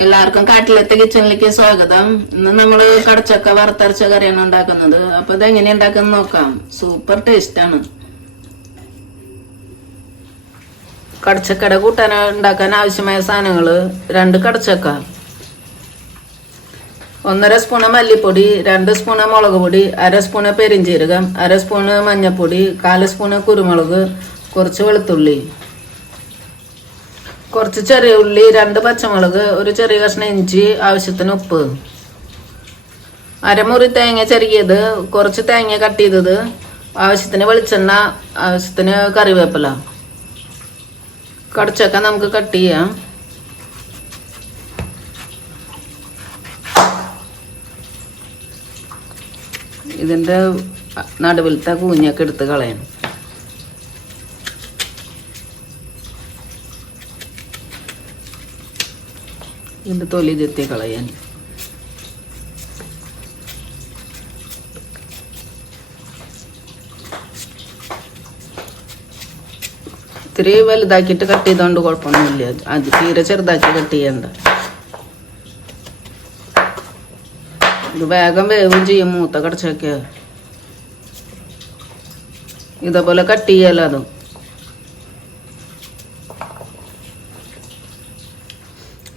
എല്ലാവർക്കും കാട്ടിലത്തെ കിച്ചണിലേക്ക് സ്വാഗതം. ഇന്ന് നമ്മൾ കടച്ചക്ക വറുത്തരച്ച കറിയാണ് ഉണ്ടാക്കുന്നത്. അപ്പൊ ഇത് എങ്ങനെ ഉണ്ടാക്കുന്നത് നോക്കാം. സൂപ്പർ ടേസ്റ്റ് ആണ്. കടച്ചക്കട കൂട്ടാൻ ഉണ്ടാക്കാൻ ആവശ്യമായ സാധനങ്ങൾ രണ്ട് കടച്ചക്ക. ഒന്നര സ്പൂണ് മല്ലിപ്പൊടി രണ്ട് സ്പൂണ് മുളക് പൊടി അര സ്പൂണ് പെരിഞ്ചീരകം അര സ്പൂണ് മഞ്ഞൾപ്പൊടി കാൽ സ്പൂണ് കുരുമുളക് കുറച്ച് വെളുത്തുള്ളി. കുറച്ച് ചെറിയ ഉള്ളി രണ്ട് പച്ചമുളക് ഒരു ചെറിയ കഷ്ണം ഇഞ്ചി ആവശ്യത്തിന് ഉപ്പ്. അരമുറി തേങ്ങ ചെറിയത് കുറച്ച് തേങ്ങ കട്ട് ചെയ്തത് ആവശ്യത്തിന് വെളിച്ചെണ്ണ ആവശ്യത്തിന് കറിവേപ്പില. കടച്ചൊക്കെ നമുക്ക് കട്ട് ചെയ്യാം. ഇതിന്റെ നടുവിലത്തെ കൂഞ്ഞൊക്കെ എടുത്ത് കളയണം. ഇതിന്റെ തൊലി ചെത്തി കളയാൻ. ഇത്തിരി വലുതാക്കിയിട്ട് കട്ട് ചെയ്തോണ്ട് കുഴപ്പമൊന്നുമില്ല. അത് തീരെ ചെറുതാക്കി കട്ട് ചെയ്യണ്ട. ഇത് വേഗം വേവും ചെയ്യും മൂത്ത കടച്ചൊക്കെ. ഇതേപോലെ കട്ട് ചെയ്യാലോ അതും.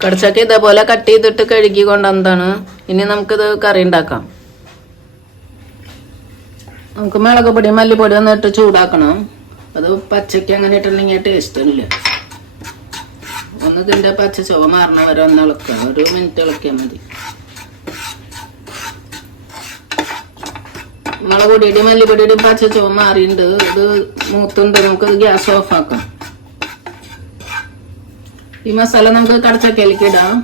കടച്ചക്ക ഇതേപോലെ കട്ട് ചെയ്തിട്ട് കഴുകി കൊണ്ടുവന്നതാണ്. ഇനി നമുക്കിത് കറി ഉണ്ടാക്കാം. നമുക്ക് മുളക് പൊടി മല്ലിപ്പൊടി ഒന്ന് ഇട്ട് ചൂടാക്കണം. അത് പച്ചയ്ക്ക് അങ്ങനെ ഇട്ടില്ലെങ്കിൽ ടേസ്റ്റ് ഇല്ല ഒന്ന് ഇതിന്റെ പച്ച ചുവ മാറണ വരെ ഒന്ന് ഇളക്കുക. ഒരു മിനിറ്റ് ഇളക്കിയാൽ മതി. മുളക് പൊടിയുടെയും മല്ലിപ്പൊടിയുടെയും പച്ച ചുവ മാറിയിട്ടുണ്ട്. ഇത് മൂത്തുണ്ട്. നമുക്കത് ഗ്യാസ് ഓഫ് ആക്കാം. ഈ മസാല നമുക്ക് കടച്ചക്കയിലേക്ക് ഇടാം.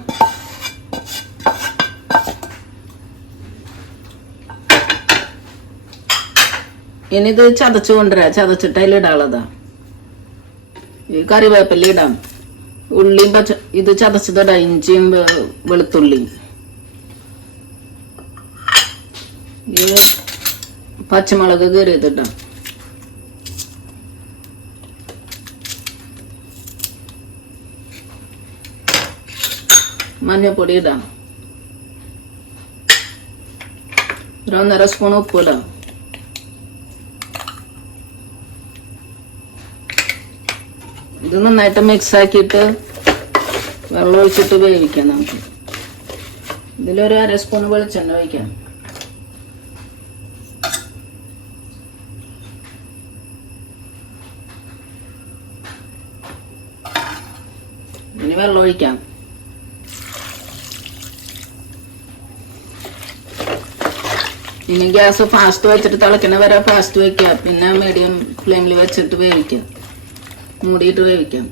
ഇനി ഇത് ചതച്ചു കൊണ്ടുവരാ. ചതച്ചിട്ട് അതിലിടാനുള്ളതാ ഈ കറിവേപ്പില ഇടാം. ഉള്ളിയും പച്ച ഇത് ചതച്ചതിടാം ഇഞ്ചിയും വെളുത്തുള്ളിയും പച്ചമുളക് കയറിയതിടാം മഞ്ഞപ്പൊടി ഇടാം ഒരു ഒന്നര സ്പൂൺ ഉപ്പ് ഇടാം ഇത് നന്നായിട്ട് മിക്സ് ആക്കിയിട്ട് വെള്ളം ഒഴിച്ചിട്ട് വേവിക്കാം നമുക്ക് ഇതിലൊരു അര സ്പൂൺ വെളിച്ചെണ്ണ ഒഴിക്കാം. ഇനി വെള്ളം ഒഴിക്കാം. ഇനി ഗ്യാസ് ഫാസ്റ്റ് വെച്ചിട്ട് തിളക്കണ വരെ ഫാസ്റ്റ് വെക്കുക. പിന്നെ മീഡിയം ഫ്ലെയിമിൽ വെച്ചിട്ട് വേവിക്കാം മൂടിയിട്ട് വേവിക്കാം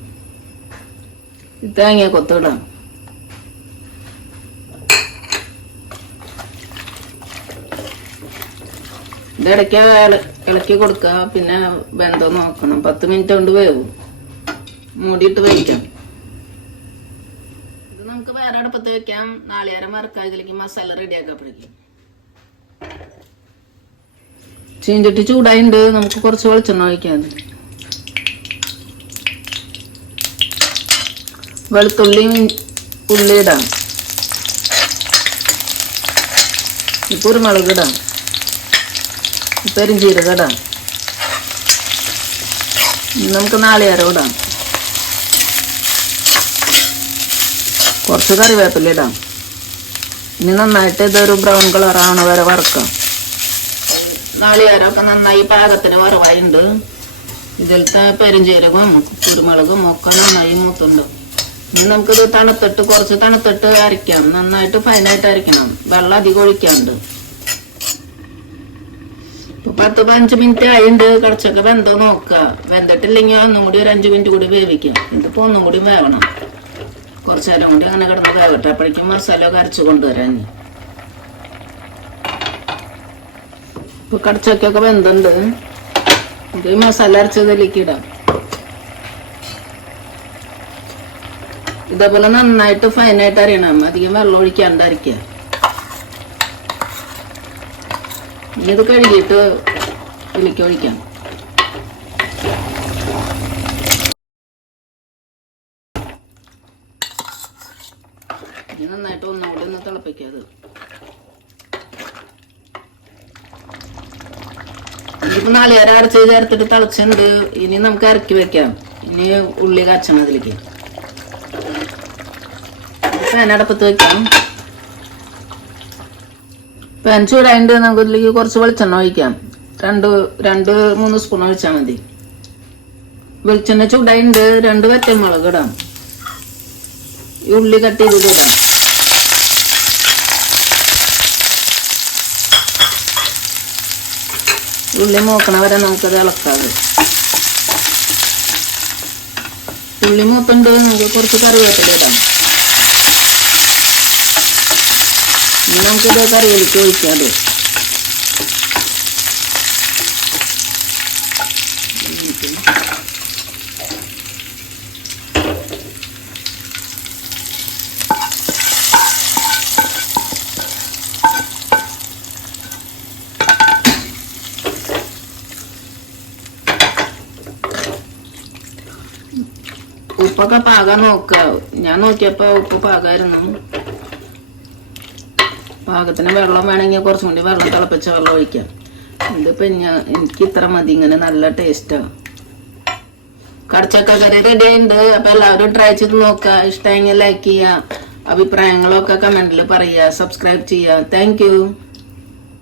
തേങ്ങ കൊത്തിടാം. ഇതിടയ്ക്ക് ഇളക്കി കൊടുക്കുക. പിന്നെ വെന്തോ നോക്കണം. പത്ത് മിനിറ്റ് കൊണ്ട് വേവും. മൂടിയിട്ട് വേവിക്കാം. ഇത് നമുക്ക് വേറെ അടുപ്പത്ത് വെക്കാം. നാളികേരം വറക്കാം ഇതിലേക്ക് മസാല റെഡിയാക്കാൻ റെഡിയാക്കപ്പോഴേക്കും ചീഞ്ചട്ടി ചൂടായിണ്ട്. നമുക്ക് കുറച്ച് വെളിച്ചെണ്ണ ഒഴിക്കാം. വെളുത്തുള്ളിയും ഉള്ളി ഇടാം. ഈ കുരുമുളക് ഇടാം. ഈ പെരിഞ്ചീരകം ഇടാം. നമുക്ക് നാളികേരം ഇടാം. കുറച്ച് കറിവേപ്പില ഇടാം. ഇനി നന്നായിട്ട് ഇതൊരു ബ്രൗൺ കളർ ആവണ വരെ വറക്കാം. നാളികേരമൊക്കെ നന്നായി പാകത്തിന് വറവായിട്ടുണ്ട് ഇതിലത്തെ പെരുംജീരകവും കുരുമുളകും ഒക്കെ നന്നായി മൂത്തുണ്ട്. ഇനി നമുക്കിത് തണുത്തിട്ട് കുറച്ച് തണുത്തിട്ട് അരയ്ക്കാം. നന്നായിട്ട് ഫൈനായിട്ട് അരയ്ക്കണം. വെള്ളം അധികം ഒഴിക്കാണ്ട്. ഇപ്പൊ പത്ത് പതിനഞ്ച് മിനിറ്റ് ആയിണ്ട്. കടച്ചൊക്കെ വെന്തോ നോക്കുക വെന്തിട്ടില്ലെങ്കിൽ ഒന്നും കൂടി ഒരു അഞ്ച് മിനിറ്റ് കൂടി വേവിക്കാം. ഇതിപ്പോ ഒന്നും കൂടി വേവണം. കുറച്ചു നേരം കൂടി അങ്ങനെ കിടന്ന് വേവട്ടെ. അപ്പോഴേക്കും മസാല ഒക്കെ അരച്ച് കൊണ്ടുവരാൻ ഇപ്പൊ കടച്ചക്കൊക്കെ വെന്തുണ്ട്. ഇത് മസാല അരച്ചതിലേക്ക് ഇടാം. ഇതേപോലെ നന്നായിട്ട് ഫൈനായിട്ട് അറിയണം അധികം വെള്ളം ഒഴിക്കാണ്ട് അരയ്ക്കുക ഇനി ഇത് കഴുകിയിട്ട് ഇതിലേക്ക് ഒഴിക്കാം. നന്നായിട്ട് ഒന്നുകൂടി ഒന്ന് തിളപ്പിക്കാത് ഇതിപ്പോ നാളികേരം അരച്ച് ചേർത്തിട്ട് തിളച്ചുണ്ട് ഇനി നമുക്ക് ഇറക്കി വെക്കാം. ഇനി ഉള്ളി കച്ചണം അതിലേക്ക്. പാൻ അടപ്പത്ത് വെക്കാം. പാൻ ചൂടായിട്ട് നമുക്ക് ഇതിലേക്ക് കുറച്ച് വെളിച്ചെണ്ണ ഒഴിക്കാം. രണ്ട് രണ്ട് മൂന്ന് സ്പൂൺ ഒഴിച്ചാൽ മതി. വെളിച്ചെണ്ണ ചൂടായിട്ട് രണ്ട് വറ്റമുളക് ഇടാം. ഉള്ളി കട്ട് ചെയ്തിട്ട് ഉള്ളി മൂക്കണ വരെ നമുക്കത് ഇളക്കാതെ ഉള്ളി മൂത്തുണ്ട് നമുക്ക് കുറച്ച് കറിവേപ്പില ഇടാം നമുക്കിത് ഒഴിക്കാം ഒഴിക്കാതെ ഉപ്പൊക്കെ പാകാൻ നോക്ക ഞാൻ നോക്കിയപ്പോ ഉപ്പ് പാകായിരുന്നു. പാകത്തിന് വെള്ളം വേണമെങ്കിൽ കുറച്ചും കൂടി വെള്ളം തിളപ്പിച്ച വെള്ളം ഒഴിക്കാം. ഇതിപ്പോ ഞാൻ എനിക്ക് ഇത്ര മതി. ഇങ്ങനെ നല്ല ടേസ്റ്റാണ് കടച്ചക്ക കറി റെഡി ഉണ്ട് അപ്പൊ എല്ലാവരും ട്രൈ ചെയ്ത് നോക്ക ഇഷ്ടമെങ്കിൽ ലൈക്ക് ചെയ്യുക. അഭിപ്രായങ്ങളൊക്കെ കമന്റിൽ പറയുക. സബ്സ്ക്രൈബ് ചെയ്യുക. താങ്ക്